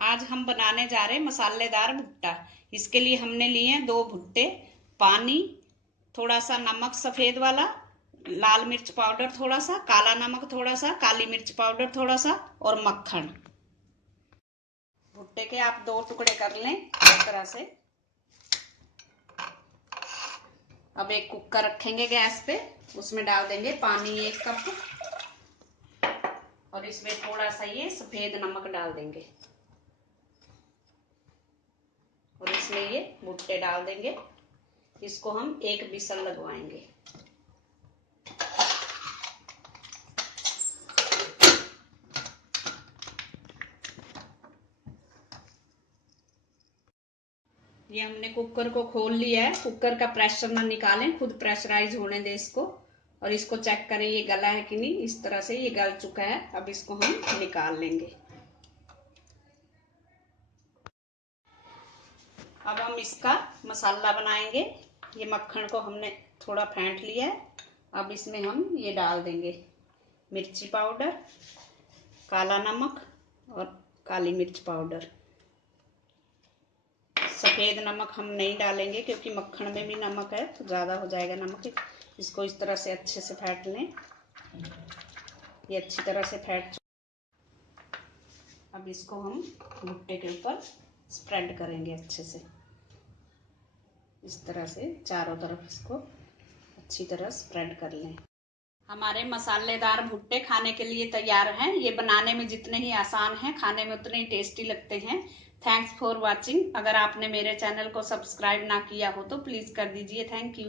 आज हम बनाने जा रहे हैं मसालेदार भुट्टा। इसके लिए हमने लिए हैं 2 भुट्टे, पानी, थोड़ा सा नमक सफेद वाला, लाल मिर्च पाउडर थोड़ा सा, काला नमक थोड़ा सा, काली मिर्च पाउडर थोड़ा सा और मक्खन। भुट्टे के आप 2 टुकड़े कर लें इस तरह से। अब एक कुकर रखेंगे गैस पे, उसमें डाल देंगे पानी 1 कप और इसमें थोड़ा सा ये सफेद नमक डाल देंगे और इसमें ये भुट्टे डाल देंगे। इसको हम 1 विसल लगवाएंगे। ये हमने कुकर को खोल लिया है। कुकर का प्रेशर ना निकालें, खुद प्रेशराइज होने दें इसको और इसको चेक करें ये गला है कि नहीं। इस तरह से ये गल चुका है। अब इसको हम निकाल लेंगे। अब हम इसका मसाला बनाएंगे। ये मक्खन को हमने थोड़ा फेंट लिया है। अब इसमें हम ये डाल देंगे मिर्ची पाउडर, काला नमक और काली मिर्च पाउडर। सफेद नमक हम नहीं डालेंगे क्योंकि मक्खन में भी नमक है तो ज़्यादा हो जाएगा नमक। इसको इस तरह से अच्छे से फेंट लें। ये अच्छी तरह से फेंट। अब इसको हम भुट्टे के ऊपर स्प्रेड करेंगे अच्छे से। इस तरह से चारों तरफ इसको अच्छी तरह स्प्रेड कर लें। हमारे मसालेदार भुट्टे खाने के लिए तैयार हैं। ये बनाने में जितने ही आसान हैं, खाने में उतने ही टेस्टी लगते हैं। Thanks for watching. अगर आपने मेरे चैनल को सब्सक्राइब ना किया हो तो प्लीज़ कर दीजिए। Thank you.